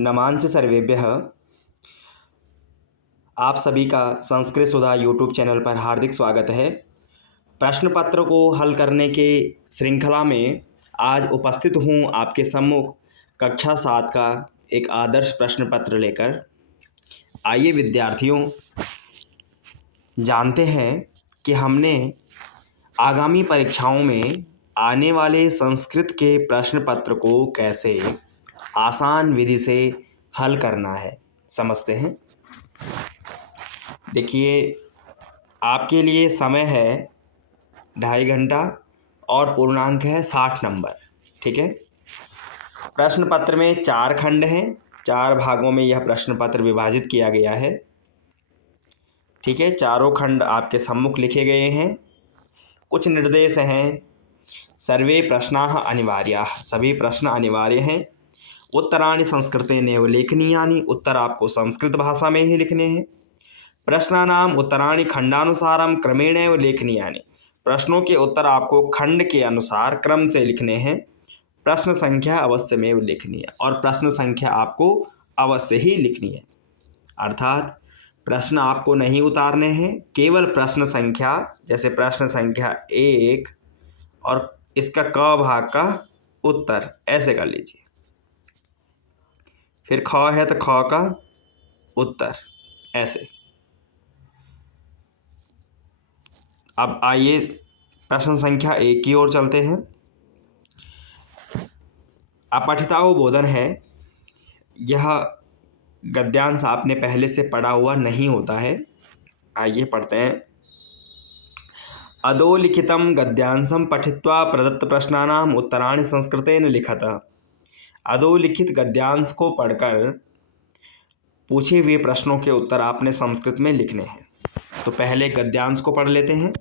नमांसि सर्वेभ्यः। आप सभी का संस्कृत सुधा यूट्यूब चैनल पर हार्दिक स्वागत है। प्रश्न पत्र को हल करने के श्रृंखला में आज उपस्थित हूँ आपके सम्मुख कक्षा 7 का एक आदर्श प्रश्न पत्र लेकर। आइए विद्यार्थियों, जानते हैं कि हमने आगामी परीक्षाओं में आने वाले संस्कृत के प्रश्न पत्र को कैसे आसान विधि से हल करना है, समझते हैं। देखिए, आपके लिए समय है 2.5 घंटा और पूर्णांक है 60 नंबर। ठीक है। प्रश्न पत्र में 4 खंड हैं, 4 भागों में यह प्रश्न पत्र विभाजित किया गया है। ठीक है। चारों खंड आपके सम्मुख लिखे गए हैं। कुछ निर्देश हैं। सर्वे प्रश्नाः अनिवार्याः, सभी प्रश्न अनिवार्य हैं। उत्तराणि संस्कृतेनैव लेखनीयानि, उत्तर आपको संस्कृत भाषा में ही लिखने हैं। प्रश्नानाम उत्तराणि खंडानुसारम क्रमेणैव लेखनीयानि, प्रश्नों के उत्तर आपको खंड के अनुसार क्रम से लिखने हैं। प्रश्न संख्या अवश्यमेव लेखनीय, और प्रश्न संख्या आपको अवश्य ही लिखनी है। अर्थात प्रश्न आपको नहीं उतारने हैं, केवल प्रश्न संख्या, जैसे प्रश्न संख्या 1 और इसका क भाग का उत्तर ऐसे कर लीजिए। फिर ख है तो ख का उत्तर ऐसे। अब आइए प्रश्न संख्या 1 की ओर चलते हैं। अपठिताओ बोधन है। यह गद्यांश आपने पहले से पढ़ा हुआ नहीं होता है। आइए पढ़ते हैं। अधोलिखितं गद्यांशं पठित्वा प्रदत्त प्रश्नानाम उत्तराणि संस्कृतेन लिखत। अधोलिखित गद्यांश को पढ़कर पूछे हुए प्रश्नों के उत्तर आपने संस्कृत में लिखने हैं। तो पहले गद्यांश को पढ़ लेते हैं।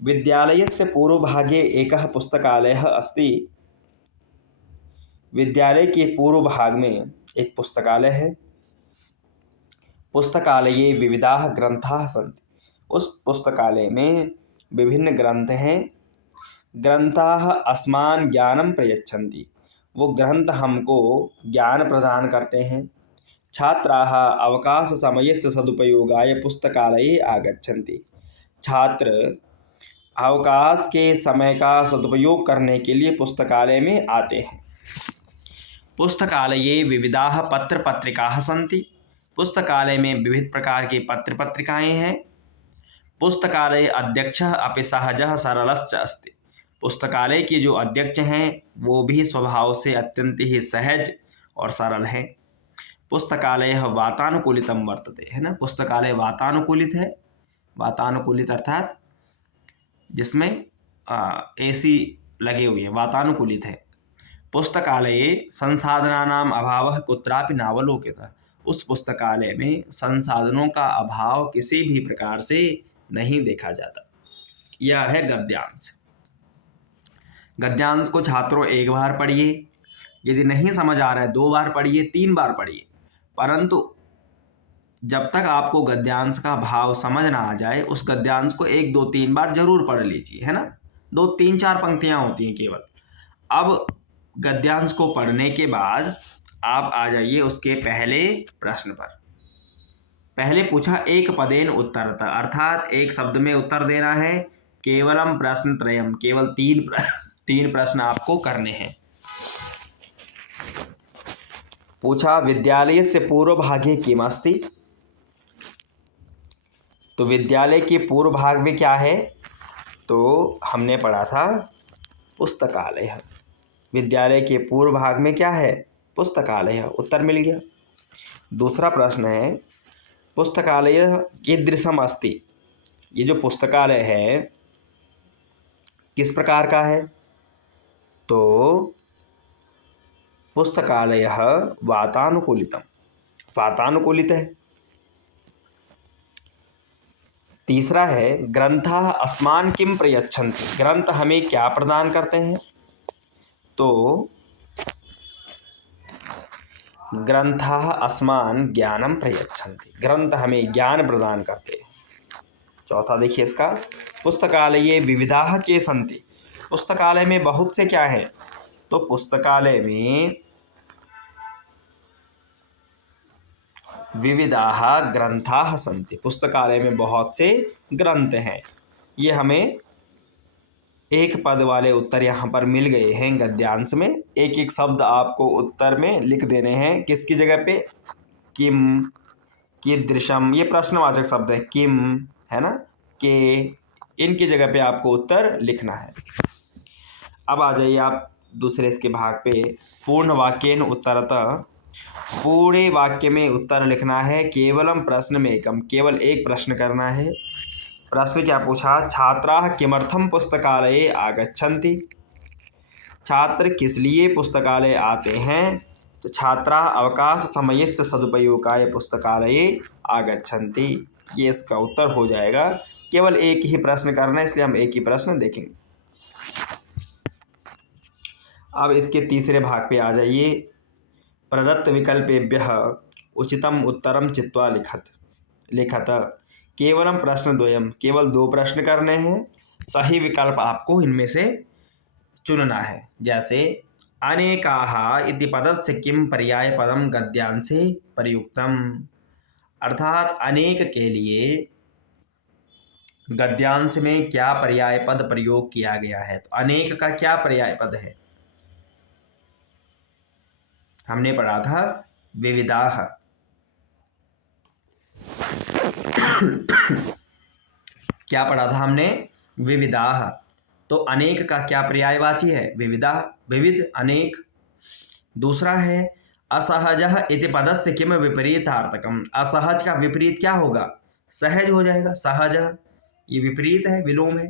विद्यालयस्य पूर्वभागे एकः पुस्तकालयः अस्ति। विद्यालय के पूर्व भाग में एक पुस्तकालय है। पुस्तकालये विविधाः ग्रंथाः सन्ति। उस पुस्तकालय में विभिन्न ग्रंथ हैं। ग्रंथाः अस्मान् ज्ञानं प्रयच्छन्ति, वो ग्रंथ हमको ज्ञान प्रदान करते हैं। छात्राः अवकाश समयस्य सदुपयोगाय पुस्तकालये आगच्छन्ति। छात्र अवकाश के समय का सदुपयोग करने के लिए पुस्तकालय में आते हैं। पुस्तकालये विविधाः पत्र पत्रिकाः सन्ति। पुस्तकालय में विविध प्रकार की पत्र पत्रिकाएं हैं। पुस्तकालय अध्यक्षः अपि सहजः सरलश्च अस्ति। पुस्तकालय के जो अध्यक्ष हैं वो भी स्वभाव से अत्यंत ही सहज और सरल है। पुस्तकालय वातानुकूलितं वर्तते, है ना। पुस्तकालय वातानुकूलित है। वातानुकूलित अर्थात जिसमें AC लगे हुए हैं, वातानुकूलित है। पुस्तकालये संसाधनानाम अभावः कुत्रापि नावलोकितः। उस पुस्तकालय में संसाधनों का अभाव किसी भी प्रकार से नहीं देखा जाता। यह है गद्यांश। गद्यांश को छात्रों एक बार पढ़िए, यदि नहीं समझ आ रहा है 2 बार पढ़िए, 3 बार पढ़िए, परंतु जब तक आपको गद्यांश का भाव समझ ना आ जाए उस गद्यांश को 1, 2, 3 बार जरूर पढ़ लीजिए, है ना। 2, 3, 4 पंक्तियां होती हैं केवल। अब गद्यांश को पढ़ने के बाद आप आ जाइए उसके पहले प्रश्न पर। पहले पूछा एक पदेन उत्तरत, अर्थात एक शब्द में उत्तर देना है। केवलम प्रश्न त्रयम, केवल 3 प्रश्न आपको करने हैं। पूछा विद्यालयस्य पूर्वभागे किमस्ति। तो विद्यालय के पूर्व भाग में क्या है, तो हमने पढ़ा था पुस्तकालय। विद्यालय के पूर्व भाग में क्या है, पुस्तकालय। उत्तर मिल गया। दूसरा प्रश्न है पुस्तकालय कीदृशम अस्ति। ये जो पुस्तकालय है किस प्रकार का है, तो पुस्तकालयः वातानुकूलितम, वातानुकूलित है। तीसरा है ग्रंथाः अस्मान् किं प्रयच्छन्ति, ग्रंथ हमें क्या प्रदान करते हैं, तो ग्रंथाः अस्मान् ज्ञानं प्रयच्छन्ति, ग्रंथ हमें ज्ञान प्रदान करते हैं। चौथा देखिए इसका, पुस्तकालये विविधाः के सन्ति। पुस्तकालय में बहुत से क्या हैं, तो पुस्तकालय में विविधाः ग्रंथाः सन्ति। पुस्तकालय में बहुत से ग्रंथ हैं। ये हमें एक पद वाले उत्तर यहाँ पर मिल गए हैं गद्यांश में। एक एक शब्द आपको उत्तर में लिख देने हैं। किसकी जगह पे? किम, कीदृशम, ये प्रश्नवाचक शब्द है। किम है ना, के, इनकी जगह पे आपको उत्तर लिखना है। अब आ जाइए आप दूसरे इसके भाग पे। पूर्ण वाक्येन उत्तरतः, पूरे वाक्य में उत्तर लिखना है। केवलम प्रश्न में एकम, केवल एक प्रश्न करना है। प्रश्न क्या पूछा? छात्राः किमर्थम पुस्तकालये आगच्छन्ति? छात्र किस लिए पुस्तकालय आते हैं? तो छात्राः अवकाश समयस्य सदुपयोगाय पुस्तकालये आगच्छन्ति, ये इसका उत्तर हो जाएगा। केवल एक ही प्रश्न करना है, इसलिए हम एक ही प्रश्न देखेंगे। अब इसके तीसरे भाग पे आ जाइए। प्रदत्त विकल्पेभ्यः उचितम उत्तरम चित्वा लिखत। केवलम प्रश्न द्वयम, केवल दो प्रश्न करने हैं। सही विकल्प आपको इनमें से चुनना है। जैसे अनेकाः इति पदस्य किम पर्यायपदम गद्यांशे प्रयुक्तम, अर्थात अनेक के लिए गद्यांश में क्या पर्याय पद प्रयोग किया गया है। तो अनेक का क्या पर्याय पद है? हमने पढ़ा था विविधाः। क्या पढ़ा था हमने? विविधाः। तो अनेक का क्या पर्यायवाची है? विविधा, विविध, अनेक। दूसरा है असहजः इति पदस्य किम विपरीतार्थकम। असहज का विपरीत क्या होगा? सहज हो जाएगा। सहज ये विपरीत है, विलोम है।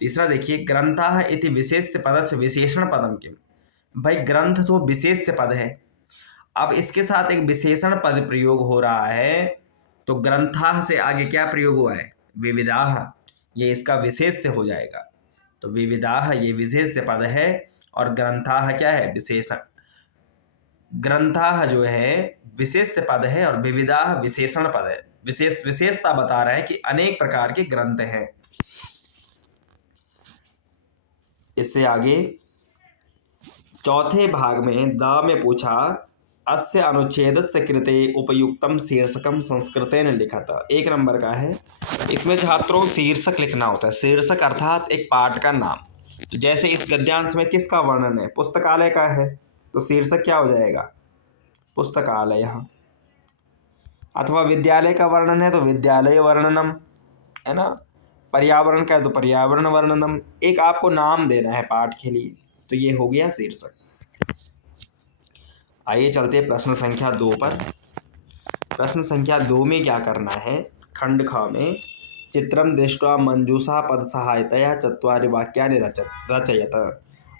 तीसरा देखिए, ग्रंथाः इति विशेष्य पदस्य विशेषण पदम किम। भाई ग्रंथ तो विशेष्य पद है, अब इसके साथ एक विशेषण पद प्रयोग हो रहा है, तो ग्रंथाः से आगे क्या प्रयोग हुआ है? विविधाः, ये इसका विशेष्य हो जाएगा। तो विविधाः ये विशेष्य पद है और ग्रंथाः क्या है? विशेषण। ग्रंथाः जो है विशेष्य पद है और विविधाः विशेषण पद है। विशेषता बता रहा है कि अनेक प्रकार के ग्रंथ हैं। इससे आगे चौथे भाग में द में पूछा अस्य अनुच्छेदस्य कृते उपयुक्तम शीर्षकम संस्कृतेन लिखत। एक नंबर का है। इसमें छात्रों शीर्षक लिखना होता है। शीर्षक अर्थात एक पाठ का नाम। तो जैसे इस गद्यांश में किसका वर्णन है? पुस्तकालय का है, तो शीर्षक क्या हो जाएगा? पुस्तकालय। अथवा विद्यालय का वर्णन है तो विद्यालय वर्णनम, है ना। पर्यावरण का है तो पर्यावरण वर्णनम। एक आपको नाम देना है पाठ के लिए, तो ये हो गया शीर्षक। आइए चलते प्रश्न संख्या 2 पर। प्रश्न संख्या 2 में क्या करना है? खंड ख में चित्रम दृष्ट्वा मंजूषा पद सहायतया चत्वारि वाक्यानि रचयत।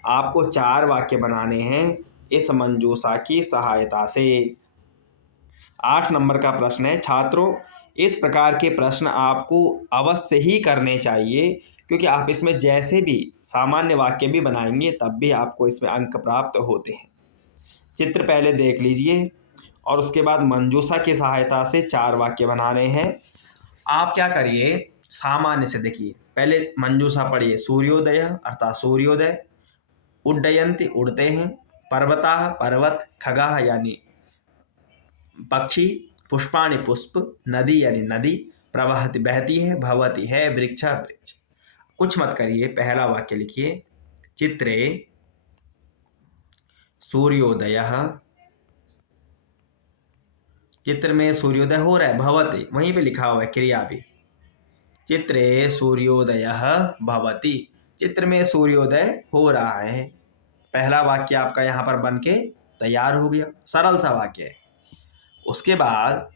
आपको 4 वाक्य बनाने हैं इस मंजूषा की सहायता से। 8 नंबर का प्रश्न है। छात्रों इस प्रकार के प्रश्न आपको अवश्य ही करने चाहिए, क्योंकि आप इसमें जैसे भी सामान्य वाक्य भी बनाएंगे तब भी आपको इसमें अंक प्राप्त होते हैं। चित्र पहले देख लीजिए और उसके बाद मंजूषा की सहायता से 4 वाक्य बनाने हैं। आप क्या करिए, सामान्य से देखिए। पहले मंजूषा पढ़िए। सूर्योदय अर्थात सूर्योदय, उड्डयन्ति उड़ते हैं, पर्वताः पर्वत, खगाः यानी पक्षी, पुष्पाणि पुष्प, नदी यानी नदी, प्रवहति बहती है, भवति है, वृक्ष वृक्ष। कुछ मत करिए, पहला वाक्य लिखिए। चित्रे सूर्योदयः, चित्र में सूर्योदय हो रहा है, भवति वहीं पे लिखा हुआ है क्रिया भी। चित्रे सूर्योदयः भवति, चित्र में सूर्योदय हो रहा है। पहला वाक्य आपका यहाँ पर बन के तैयार हो गया, सरल सा वाक्य है। उसके बाद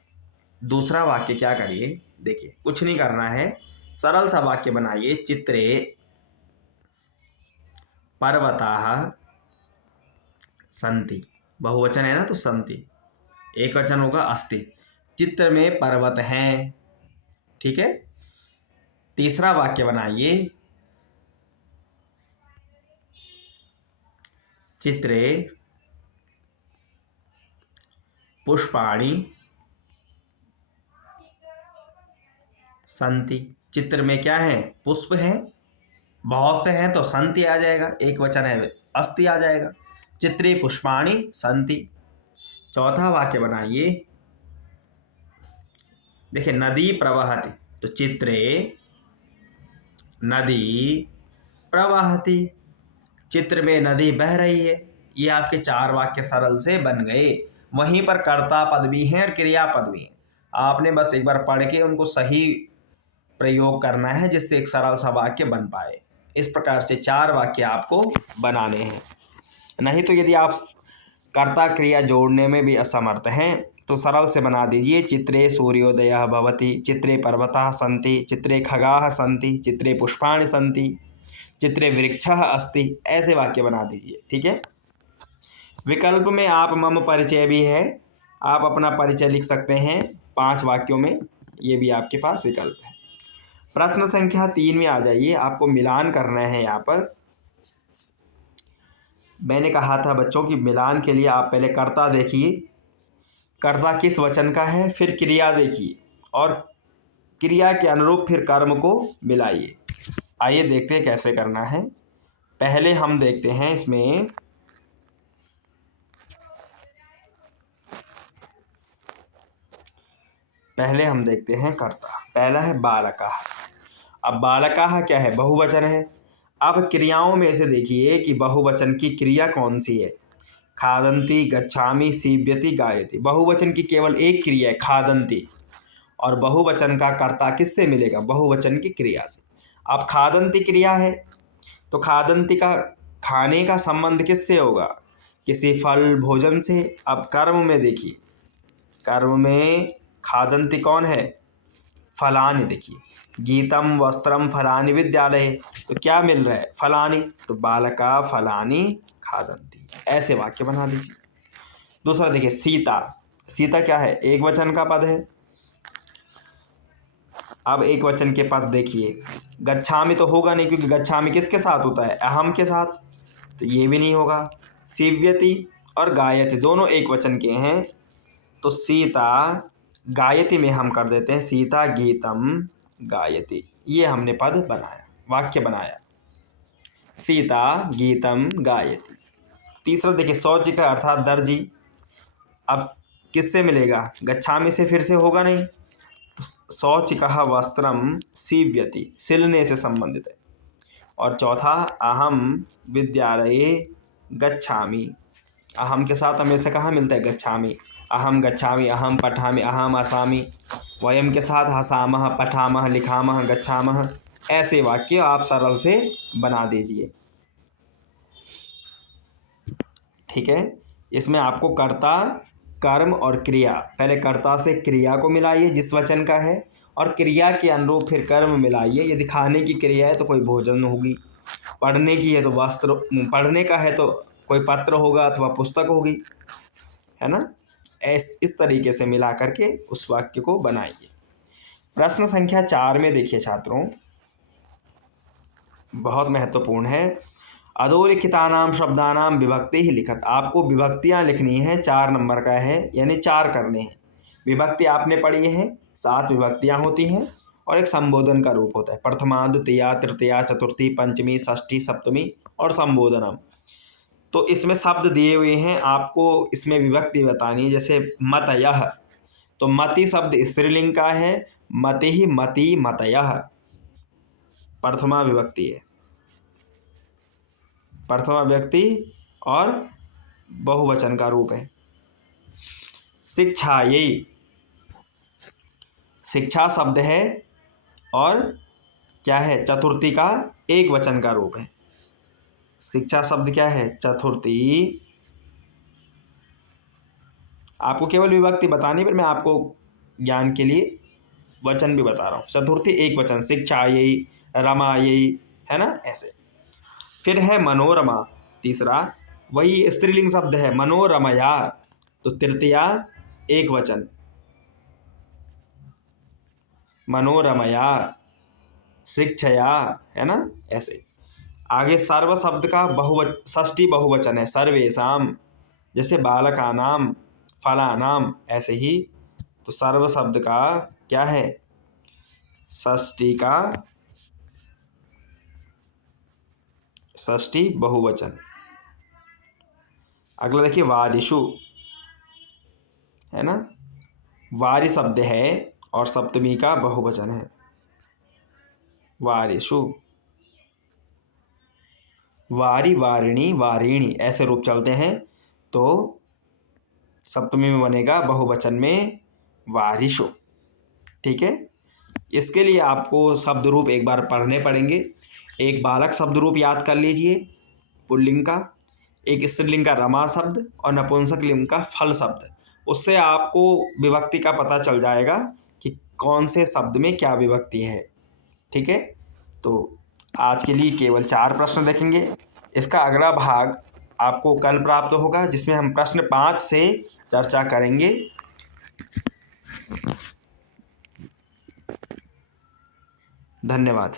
दूसरा वाक्य क्या करिए, देखिए कुछ नहीं करना है, सरल सा वाक्य बनाइए। चित्रे पर्वताः सन्ति, बहुवचन है ना तो सन्ति, एक वचन होगा अस्ति। चित्र में पर्वत हैं, ठीक है। तीसरा वाक्य बनाइए। चित्रे पुष्पाणि सन्ति, चित्र में क्या है? पुष्प हैं, बहुत से हैं तो सन्ति आ जाएगा, एक वचन है अस्ति आ जाएगा। चित्रे पुष्पाणि सन्ति। चौथा वाक्य बनाइए। देखिए नदी प्रवहति, तो चित्रे नदी प्रवहति, चित्र में नदी बह रही है। ये आपके 4 वाक्य सरल से बन गए। वहीं पर कर्ता पद भी हैं और क्रियापद भी हैं। आपने बस एक बार पढ़ के उनको सही प्रयोग करना है जिससे एक सरल सा वाक्य बन पाए। इस प्रकार से 4 वाक्य आपको बनाने हैं। नहीं तो यदि आप कर्ता क्रिया जोड़ने में भी असमर्थ हैं तो सरल से बना दीजिए। चित्रे सूर्योदयः भवति, चित्रे पर्वताः सन्ति, चित्रे खगाः सन्ति, चित्रे पुष्पाणि सन्ति, चित्रे वृक्षः अस्ति। ऐसे वाक्य बना दीजिए। ठीक है। विकल्प में आप मम परिचय भी है, आप अपना परिचय लिख सकते हैं 5 वाक्यों में, ये भी आपके पास विकल्प है। प्रश्न संख्या 3 में आ जाइए। आपको मिलान करना है। यहाँ पर मैंने कहा था बच्चों की मिलान के लिए आप पहले कर्ता देखिए, कर्ता किस वचन का है, फिर क्रिया देखिए और क्रिया के अनुरूप फिर कर्म को मिलाइए। आइए देखते हैं कैसे करना है। पहले हम देखते हैं इसमें पहले हम देखते हैं कर्ता। पहला है बालकः। अब बालकः क्या है, बहुवचन है। अब क्रियाओं में से देखिए कि बहुवचन की क्रिया कौन सी है। खादन्ति, गच्छामि, सीव्यति, गायति। बहुवचन की केवल एक क्रिया है, खादन्ति, और बहुवचन का कर्ता किससे मिलेगा, बहुवचन की क्रिया से। अब खादन्ति क्रिया है तो खादन्ति का खाने का संबंध किससे होगा, किसी फल भोजन से। अब कर्म में देखिए, कर्म में खादन्ति कौन है, फलानि। देखिए गीतम वस्त्रम फलानि विद्यालय, तो क्या मिल रहा है, फलानि, तो बालका फलानि खादन्ति। ऐसे वाक्य बना दीजिए। दूसरा देखिए सीता। सीता क्या है, एक वचन का पद है। अब एक वचन के पद देखिए, गच्छामि तो होगा नहीं क्योंकि गच्छामि किसके साथ होता है, अहम के साथ, तो ये भी नहीं होगा। सीव्यति और गायति दोनों एक वचन के हैं, तो सीता गायति में हम कर देते हैं सीता गीतम गायति। ये हमने पद बनाया, वाक्य बनाया, सीता गीतम गायति। तीसरा देखिए शौचिक अर्थात दर्जी। अब किससे मिलेगा, गच्छामि से फिर से होगा नहीं, शौचिकः वस्त्रम सीव्यति, सिलने से संबंधित है। और चौथा अहम विद्यालये गच्छामि, अहम के साथ हमेशा कहाँ मिलता है, गच्छामि। अहम गच्छामि, अहम पठामि, अहम असामि। वयम के साथ हसामः, पठामः, लिखामः, गच्छामः। ऐसे वाक्य आप सरल से बना दीजिए। ठीक है। इसमें आपको कर्ता, कर्म और क्रिया, पहले कर्ता से क्रिया को मिलाइए जिस वचन का है, और क्रिया के अनुरूप फिर कर्म मिलाइए। यदि खाने की क्रिया है तो कोई भोजन होगी, पढ़ने की है तो वस्त्र, पढ़ने का है तो कोई पत्र होगा अथवा पुस्तक होगी, है ना। इस तरीके से मिला करके उस वाक्य को बनाइए। प्रश्न संख्या 4 में देखिए छात्रों, बहुत महत्वपूर्ण है। अधोलिखितानाम शब्दानाम विभक्ति ही लिखत। आपको विभक्तियां लिखनी है, 4 नंबर का है, यानी 4 करने हैं। विभक्ति आपने पढ़ी है, 7 विभक्तियां होती हैं और एक संबोधन का रूप होता है, प्रथमा, द्वितीया, तृतीया, चतुर्थी, पंचमी, षष्ठी, सप्तमी और संबोधनम। तो इसमें शब्द दिए हुए हैं, आपको इसमें विभक्ति बतानी है। जैसे मतयः, तो मति शब्द स्त्रीलिंग का है, मति ही, मति, मतयः प्रथमा विभक्ति है, प्रथमा व्यक्ति और बहुवचन का रूप है। शिक्षायै, शिक्षा शब्द है और क्या है, चतुर्थी का एक वचन का रूप है। शिक्षा शब्द क्या है, चतुर्थी। आपको केवल विभक्ति बतानी, पर मैं आपको ज्ञान के लिए वचन भी बता रहा हूँ। चतुर्थी एक वचन, शिक्षायै, रमायै, है ना, ऐसे। फिर है मनोरमा, तीसरा, वही स्त्रीलिंग शब्द है, मनोरमया, तो तृतीया एक वचन, मनोरमया, शिक्षया, है ना, ऐसे। आगे सर्व शब्द का षष्ठी बहुवचन है, सर्वेषाम, जैसे बालकानाम, फलानाम, ऐसे ही। तो सर्व शब्द का क्या है, षष्ठी का, षष्ठी बहुवचन। अगला देखिए वारिषु, है ना, वारि शब्द है और सप्तमी का बहुवचन है वारिषु। वारी, वारिणी, वारिणी ऐसे रूप चलते हैं, तो सप्तमी में बनेगा बहुवचन में वारिषु। ठीक है। इसके लिए आपको शब्द रूप एक बार पढ़ने पड़ेंगे। एक बालक शब्द रूप याद कर लीजिए पुल्लिंग का, एक स्त्रीलिंग का रमा शब्द और नपुंसक लिंग का फल शब्द। उससे आपको विभक्ति का पता चल जाएगा कि कौन से शब्द में क्या विभक्ति है। ठीक है। तो आज के लिए केवल 4 प्रश्न देखेंगे। इसका अगला भाग आपको कल प्राप्त होगा, जिसमें हम प्रश्न 5 से चर्चा करेंगे। धन्यवाद।